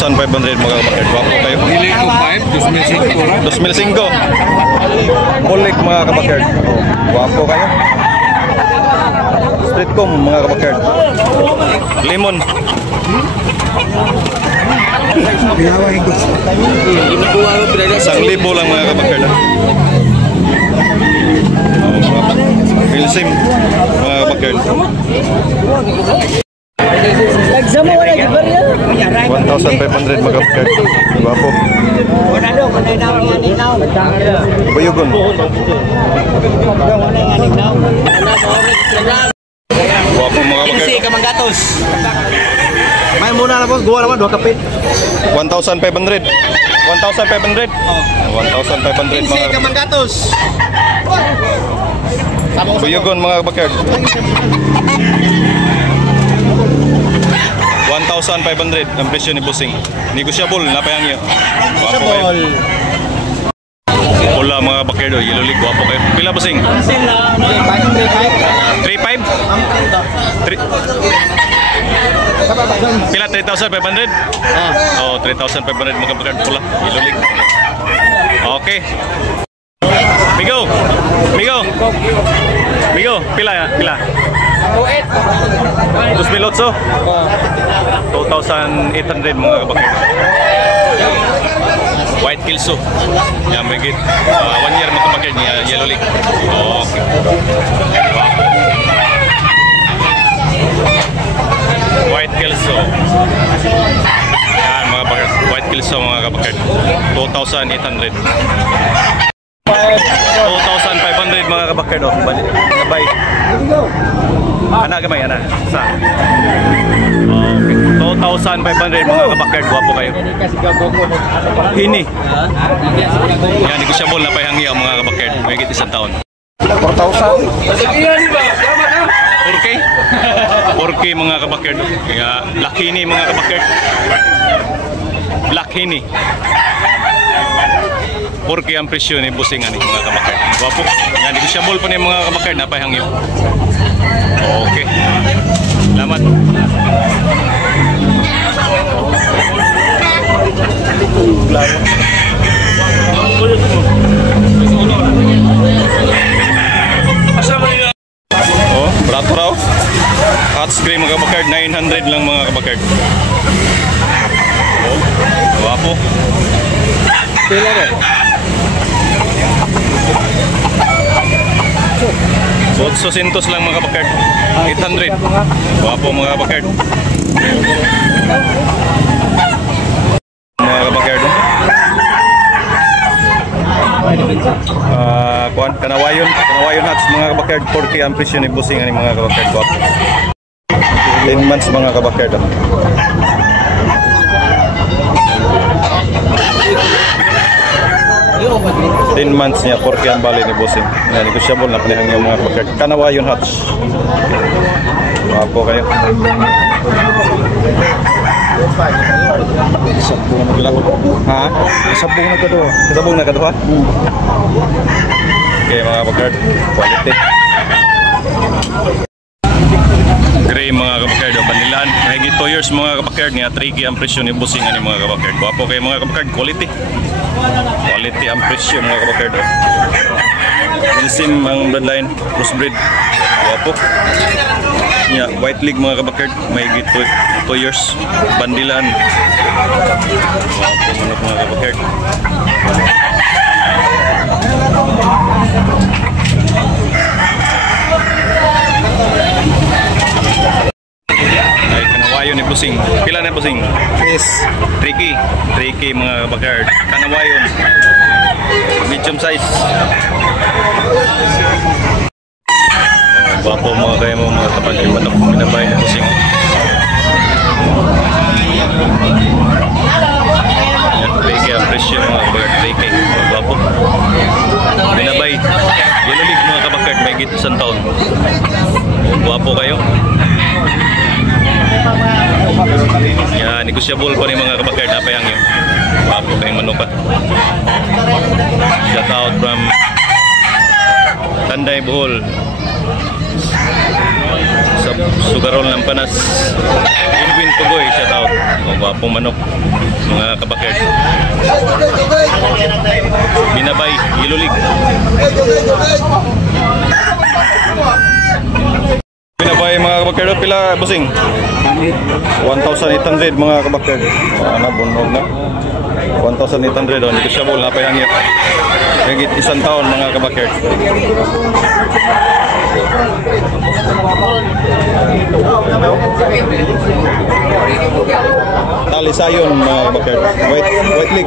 1,500 mga kabakard. Wapo kayo. 2005. Kulik mga kabakard. Wapo kayo. Streetcom mga kabakard. Lemon. Isang libo lang mga kabakard. Pilsim mga kabakard. 1,500 mga kabakard. Wapo. Bayugon. Wapo mga kabakard. May muna na boss, gawa naman 2 kapit. 1,500. 1,500. 1,500 mga Kamanggatos. Bayugon mga kabakard. 1,500 ang presyo ni Busing. Negosyable, napayang iyo. Wapo kayo. Pula mga bakero, yellow league, wapo kayo. Pila Busing? 3,500? Pila 3,500? Oh, 3,500 mga bakero pula, yellow league. Okay. Migo, pila ya? Pila? 2,800? 2,800 mga kabakero. White Kilso. Yan, may git. 1 year mga kabakero niya, yellow league. Okay. White Kilso. Yan mga kabakero. White Kilso mga kabakero. 2,800. 2,500 mga kabakero. Balik. Bye. Ana gamay, ana. Sa. Okay. 2,500 mga kabakero. Wapo kayo. Hini. Yan, negosyable na pahangyo ang mga kabakero. May git isang taon. 4,000. 4K? 4K mga kabakero. Kaya Lakini mga kabakero. Lakini. 4K ang presyo ni Busing ani mga kabakero. Wapo. Yan, negosyable pa ni mga kabakero na pahangyo. Okay. Salamat. Oh, barato raw. Hot screen mga kabakero, 900 lang mga kabakero. Oh, wapo. Pila ba? So, 800 lang mga kabakero. 800. Wapo mga kabakero. Mga kabakero. Kanawayon hats mga kabakero. 4K ang presyo ni Busing ani mga kabakero. Wapo. 10 months mga kabakero. Ten months niya, 4K ang bali ni Busing. Yan, negosyable na panihang yung mga kabakero. Kanawayon hats. Wapo kayo. Ha? Sabong na kaduha? Okay mga kabakero. Quality. Gray mga kabakero. Banilan. Mahigit 2 years mga kabakero niya. 3K ang presyo ni Busing ani mga kabakero. Wapo kayo mga kabakero. Quality. Quality ang presyo mga kabakero. Pilsim ang bloodline, crossbreed. Wapo. Yeah, white league mga kabakero. May higit 2 years. Bandilan. Wapo mga kabakero. Ay, kanawayo ni Busing. Pila na Busing? Yes. 3K mga kabakero. Kanawayon. Medium size. Wapo mga kayo mga kapag ibatok pinabay ni Busing. Yan, 3K ang presyo mga kabakero. 3K. Wapo. Pinabay. Yellow league mga kabakero. May higit 1 taon. Wapo kayo. Yan, negosyable pa rin mga kabakero. Napayang yun. Wapo kayong manuka. Shout out from Tanday Bohol sa sa Sugarol ng Panas. Inwin Pugoy, shout out. Ang gwapong manok, mga kabakerd. Binabay, Ilulig. Binabay mga kabakerd, pila busing? 1,800 mga kabakerd. Bunog na. 1,800 on, negotiable na pa yung higit isang taon mga kabakerd. Tali sayon mga kabakerd. White leg.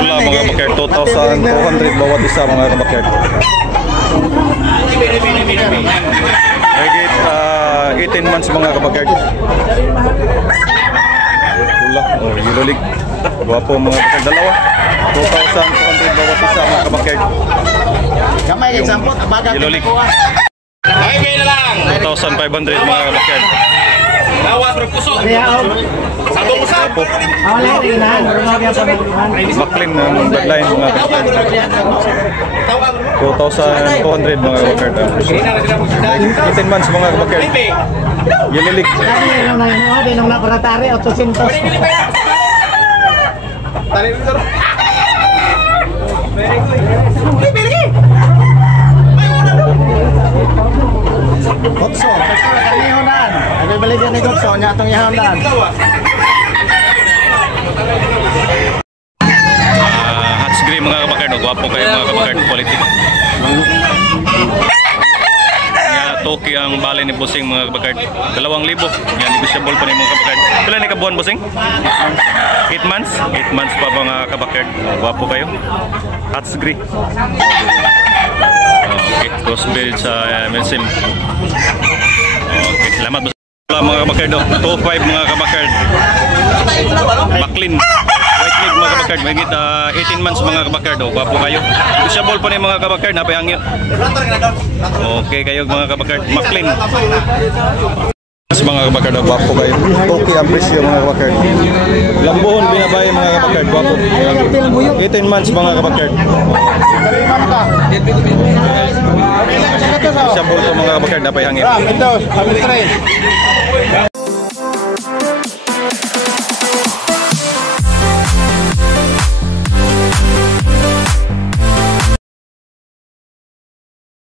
Mga kabakerd, 2,200 bawat isa mga kabakerd. Higit 18 months mga kabakerd. Pula, Ilulig. Guwapo mga kabakerd, dalawa. 2,200 bawat isa mga kabakerd. Kamay example, bagang Ilulig. 2,500 mga kabakerd. Lawas berpuso. Satu musa. Maklin ng bloodline mga kabakerd. 2,200 mga kabakerd. 18 months mga kabakerd. Ilulig. Gotso, kasi kanihonan. Ano balik ni Gotso nya atong ihonan. Hats Gray mga kabakerd, gwapo kayo mga kabakerd, quality. Toki ang bali ni Busing mga kabakerd, 2,000. Yan, negotiable pa ni mga kabakerd. Pila ni kabuan Busing? 8 months? 8 months pa mga kabakerd. Gwapo kayo. Hats Gray. Okay, crossbreed sa Melsim. Okay, salamat mga kabakerd. 2,500 mga kabakerd. Maklin. White leg mga kabakerd. May 18 months mga kabakerd. Gwapo kayo. Negotiable pa ni mga kabakerd. Napayangyo. Okay kayo mga kabakerd. Maklin. Mga kabakerd, gwapo kayo. Toki ang presyo mga kabakerd. Lambuhon binabay mga kabakerd. Gwapo. 18 months mga kabakerd. Negotiable to mga kabakerd. Napayangyo.